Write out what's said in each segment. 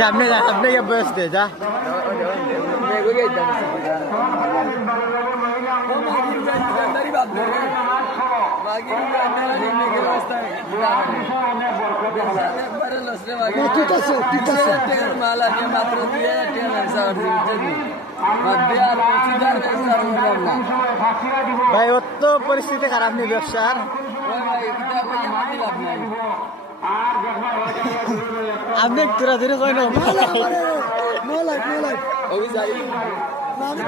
সামনে যা, সামনে গিয়ে বসতে যা। ভাই ওর তো পরিস্থিতি খারাপ নেই ব্যবসার। আপনি তোরা ধরে কই না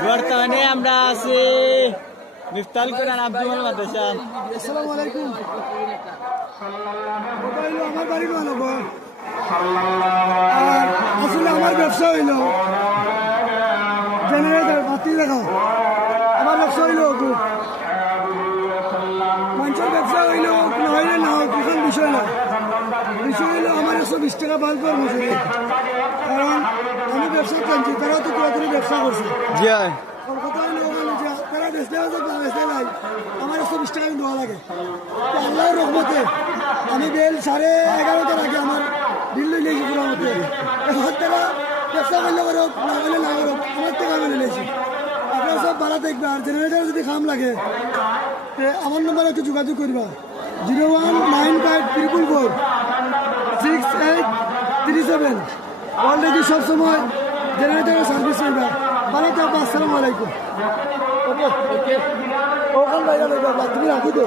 বর্তমানে আমরা আছি মিফতাল কোরআন আব্দুল মাদ্রাসা। আসসালামু আলাইকুম। আমার বাড়ি মহানগর। আর আসলে আমার ব্যবসা হইল জেনারেটর বাতি লাগাও। আমার ব্যবসা হইল মানুষের ব্যবসা হইল না হইলে না হোক, এখন বিষয় না। বিষয় হইল আমার 120 টাকা বাল কর মজুরি, কারণ আমি ব্যবসা করছি, তারা তো পুরাতনি ব্যবসা করছে। কলকাতা তারা বেচতে বেচতে নাই, আমার 120 টাকা দেওয়া লাগে। আল্লাহর রহমতে আমি বেল 11:30 আগে আমার বিল লই নিয়েছি পুরো মতে। এখন তারা ব্যবসা করলে করুক, না করলে না করুক, আমার টাকা মেনে নিয়েছি। আপনারা সব ভাড়া দেখবে, আর জেনারেটার যদি খাম লাগে আমার নম্বরে একটু যোগাযোগ করবা 0195446837। অলরেডি সবসময় জেনারেটারের সার্ভিস হইবা। ভালো থাকবা। আসসালামু আলাইকুম। ওকে ওখান বাইরে তুমি রাখি তো।